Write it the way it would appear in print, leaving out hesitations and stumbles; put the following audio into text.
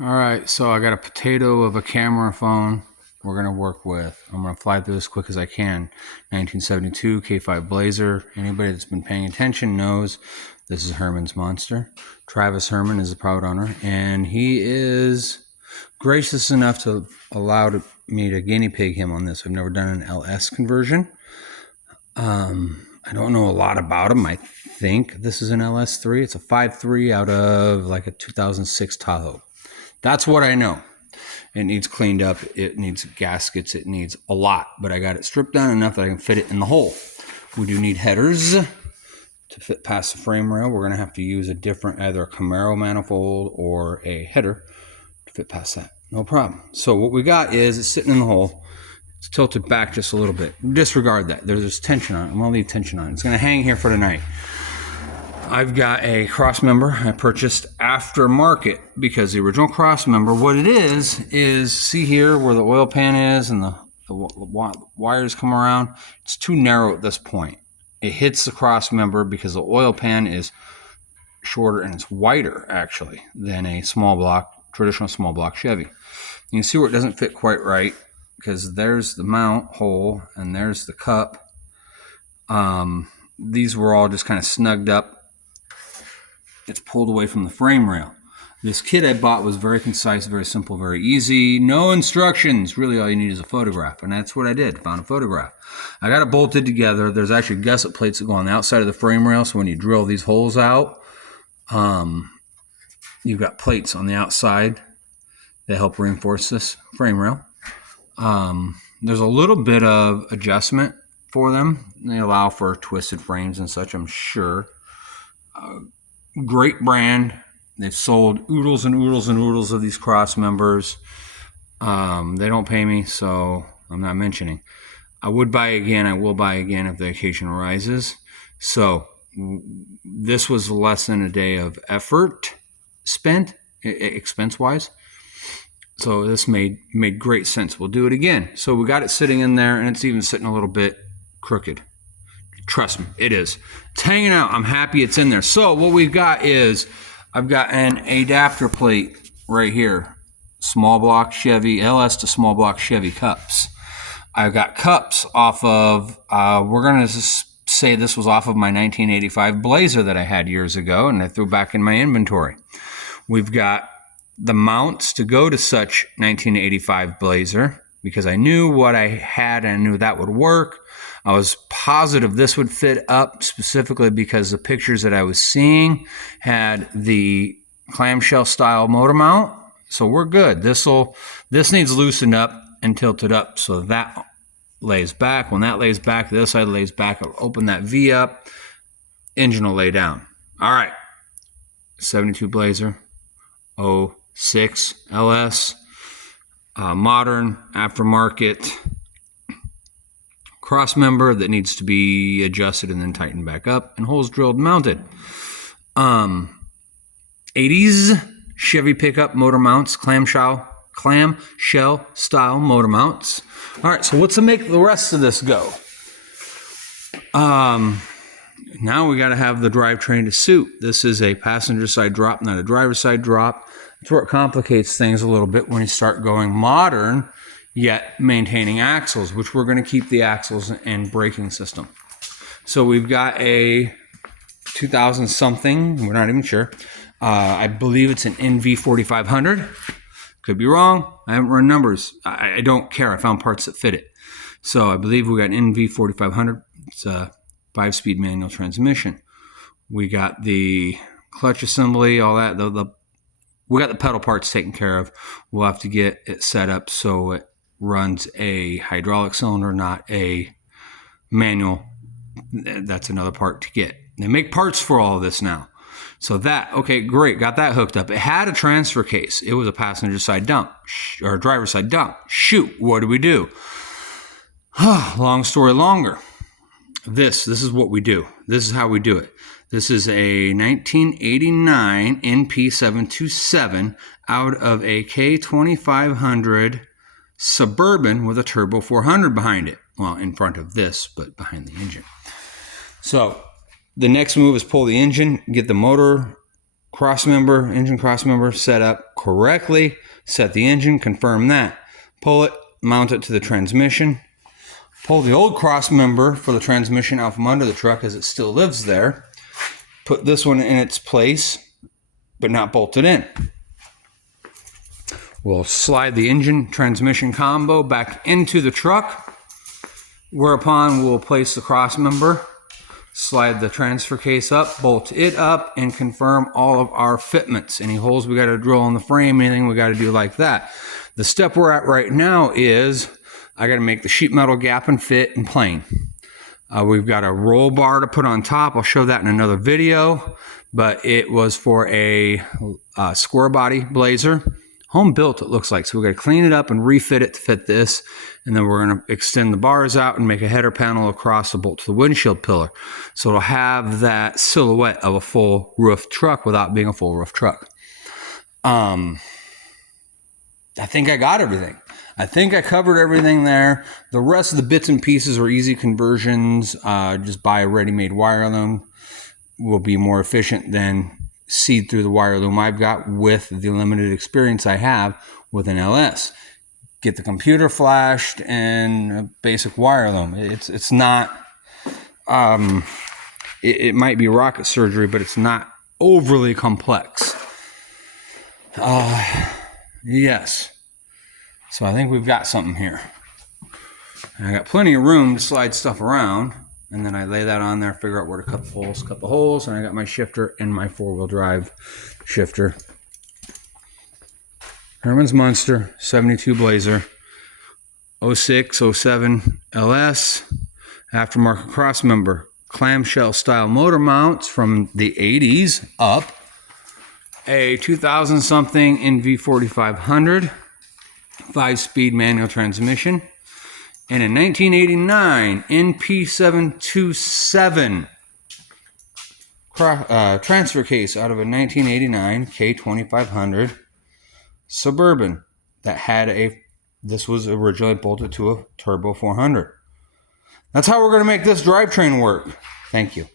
All right, so I got a potato of a camera phone we're going to work with. I'm going to fly through as quick as I can. 1972 K5 Blazer. Anybody that's been paying attention knows this is Herman's monster. Travis Herman is the proud owner, and he is gracious enough to allow me to guinea pig him on this. I've never done an LS conversion. I don't know a lot about him. I think this is an LS3. It's a 5.3 out of like a 2006 Tahoe. That's what I know. It needs cleaned up. It needs gaskets. It needs a lot. But I got it stripped down enough that I can fit it in the hole. We do need headers to fit past the frame rail. We're going to have to use a different, either a Camaro manifold or a header to fit past that. No problem. So what we got is it's sitting in the hole. It's tilted back just a little bit. Disregard that. There's tension on it. I'm going to leave tension on it. It's going to hang here for tonight. I've got a cross member I purchased aftermarket because the original cross member, what it is see here where the oil pan is and the wires come around. It's too narrow at this point. It hits the cross member because the oil pan is shorter and it's wider actually than a traditional small block Chevy. You can see where it doesn't fit quite right because there's the mount hole and there's the cup. These were all just kind of snugged up. It's pulled away from the frame rail. This kit I bought was very concise, very simple, very easy. No instructions. Really all you need is a photograph. And that's what I did. Found a photograph. I got it bolted together. There's actually gusset plates that go on the outside of the frame rail. So when you drill these holes out, you've got plates on the outside that help reinforce this frame rail. There's a little bit of adjustment for them. They allow for twisted frames and such, I'm sure. Great brand. They've sold oodles and oodles and oodles of these cross members. They don't pay me, so I'm not mentioning. I would buy again. I will buy again if the occasion arises. So this was less than a day of effort spent, expense-wise. So this made great sense. We'll do it again. So we got it sitting in there, and it's even sitting a little bit crooked. Trust me, it is. It's hanging out. I'm happy it's in there. So what we've got is I've got an adapter plate right here. Small block Chevy, LS to small block Chevy cups. I've got cups off of, we're going to say this was off of my 1985 Blazer that I had years ago, and I threw back in my inventory. We've got the mounts to go to such 1985 Blazer because I knew what I had and I knew that would work. I was positive this would fit up specifically because the pictures that I was seeing had the clamshell style motor mount. So we're good. This needs loosened up and tilted up so that lays back. When that lays back, the other side lays back. I'll open that V up. Engine will lay down. All right. 72 Blazer. 06 LS. Modern aftermarket cross member that needs to be adjusted and then tightened back up and holes drilled and mounted. 80s Chevy pickup motor mounts, clamshell style motor mounts. All right, so what's to make the rest of this go? Now we got to have the drivetrain to suit. This is a passenger side drop, not a driver side drop. That's where it complicates things a little bit when you start going modern, yet maintaining axles, which we're going to keep the axles and braking system. So we've got a 2000 something, we're not even sure. I believe it's an NV 4500. Could be wrong. I haven't run numbers. I don't care. I found parts that fit it. So I believe we got an NV 4500. It's a 5-speed manual transmission. We got the clutch assembly, all that. We got the pedal parts taken care of. We'll have to get it set up so it runs a hydraulic cylinder, not a manual. That's another part to get. They make parts for all of this now. So okay, great, got that hooked up. It had a transfer case. It was a passenger side dump, or a driver side dump. Shoot, what do we do? Long story longer. This is what we do. This is how we do it. This is a 1989 NP727 out of a K2500 Suburban with a Turbo 400 behind it. Well, in front of this, but behind the engine. So the next move is pull the engine, get the motor engine cross member set up correctly. Set the engine, confirm that. Pull it, mount it to the transmission. Pull the old cross member for the transmission out from under the truck as it still lives there. Put this one in its place, but not bolted in. We'll slide the engine transmission combo back into the truck, whereupon we'll place the cross member, slide the transfer case up, bolt it up, and confirm all of our fitments. Any holes we got to drill in the frame, anything we got to do like that. The step we're at right now is I got to make the sheet metal gap and fit and plane. We've got a roll bar to put on top. I'll show that in another video, but it was for a square body Blazer. Home built, it looks like. So we're going to clean it up and refit it to fit this. And then we're going to extend the bars out and make a header panel across the bolt to the windshield pillar. So it'll have that silhouette of a full roof truck without being a full roof truck. I think I got everything. I think I covered everything there. The rest of the bits and pieces are easy conversions. Just buy a ready-made wire loom. Will be more efficient than seed through the wire loom I've got with the limited experience I have with an LS. Get the computer flashed and a basic wire loom. It's not, it might be rocket surgery, but it's not overly complex. Yes. So I think we've got something here. And I got plenty of room to slide stuff around. And then I lay that on there, figure out where to cut the holes, and I got my shifter and my four-wheel drive shifter. Herman's Monster, 72 Blazer, 06, 07 LS, aftermarket cross member, clamshell style motor mounts from the 80s up, a 2000 something NV4500, 5-speed manual transmission, and a 1989 NP727 transfer case out of a 1989 K2500 Suburban that had this was originally bolted to a Turbo 400. That's how we're going to make this drivetrain work. Thank you.